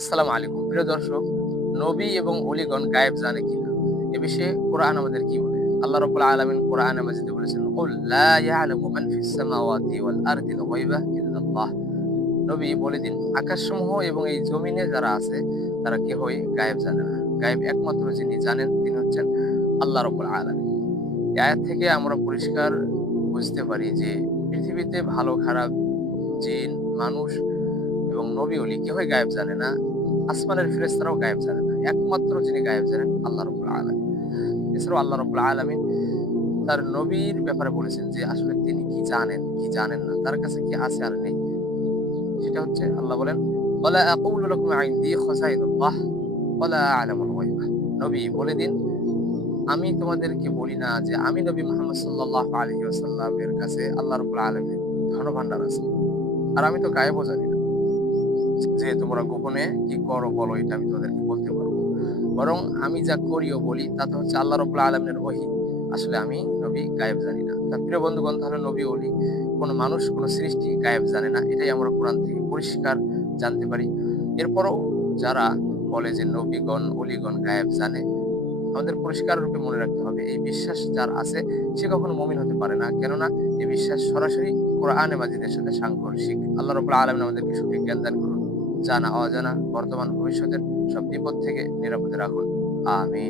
আসসালামু আলাইকুম প্রিয় দর্শক। নবী এবং অলিগণ গায়েব জানে কিনা এ বিষয়ে কোরআন আমাদের কি বলে? আল্লাহ রাব্বুল আলামিন কোরআনে মাজিদে বলেছেন, কুল লা ইয়ালামু মান ফিস সামাওয়াতি ওয়াল আরদিল গায়বা ইল্লাল্লাহ। নবী বলে দিন, আকাশসমূহ এবং এই জমিনে যারা আছে তারা কেহই গায়েব জানে না। গায়েব একমাত্র যিনি জানেন তিনি হচ্ছেন আল্লাহ রাব্বুল আলামিন। এই আয়াত থেকে আমরা পরিষ্কার বুঝতে পারি যে পৃথিবীতে ভালো খারাপ, জিন, মানুষ এবং নবী অলি কেউই গায়েব জানে না। আসমানের ফেরেশতারাও গায়েব জানে না। একমাত্র যিনি গায়েব জানেন আল্লাহ রাব্বুল আলামিন। এছাড়াও আল্লাহ রাব্বুল আলামিন তার নবীর ব্যাপারে বলেছেন যে আসলে তিনি কি জানেন, কি জানেন না, তার কাছে কি আছে আর নেই। সেটা হচ্ছে আল্লাহ বলেন, ওয়ালা আকুলু লাকুম ইনদি খাযাইনুল্লাহ ওয়ালা আ'লামুল গায়বা। নবী বলে দিন, আমি তোমাদেরকে বলি না যে আমি নবী মুহাম্মদ সাল্লাল্লাহু আলাইহি ওয়াসাল্লামের কাছে আল্লাহ রাব্বুল আলামিনের ধনভাণ্ডার আছে। আর আমি তো গায়েবও জানি না। যে তোমরা গোপনে কি করো বলো, এটা আমি তোমাদেরকে বলতে পারবো। বরং আমি যা করি ও বলি তা তো হচ্ছে আল্লাহ রাব্বুল আলামিনের ওহী। আসলে আমি নবী গায়েব জানি না। তা প্রিয় বন্ধুগণ, তাহলে নবী ওলি কোন মানুষ কোন সৃষ্টি গায়েব জানে না। এটাই আমরা কোরআন থেকে পরিষ্কার জানতে পারি। এরপরও যারা বলে যে নবীগণ ওলিগণ গায়েব জানে, আমাদের পরিষ্কার রূপে মনে রাখতে হবে এই বিশ্বাস যার আছে সে কখনো মুমিন হতে পারে না। কেননা এই বিশ্বাস সরাসরি কোরআনে মাজিদের সাথে সাংঘর্ষিক। আল্লাহ রাব্বুল আলামিন আমাদেরকে সঠিক জ্ঞান দান করুন। জানা অজানা বর্তমান ভবিষ্যতের সব বিপদ থেকে নিরাপদে রাখুন। আমিন।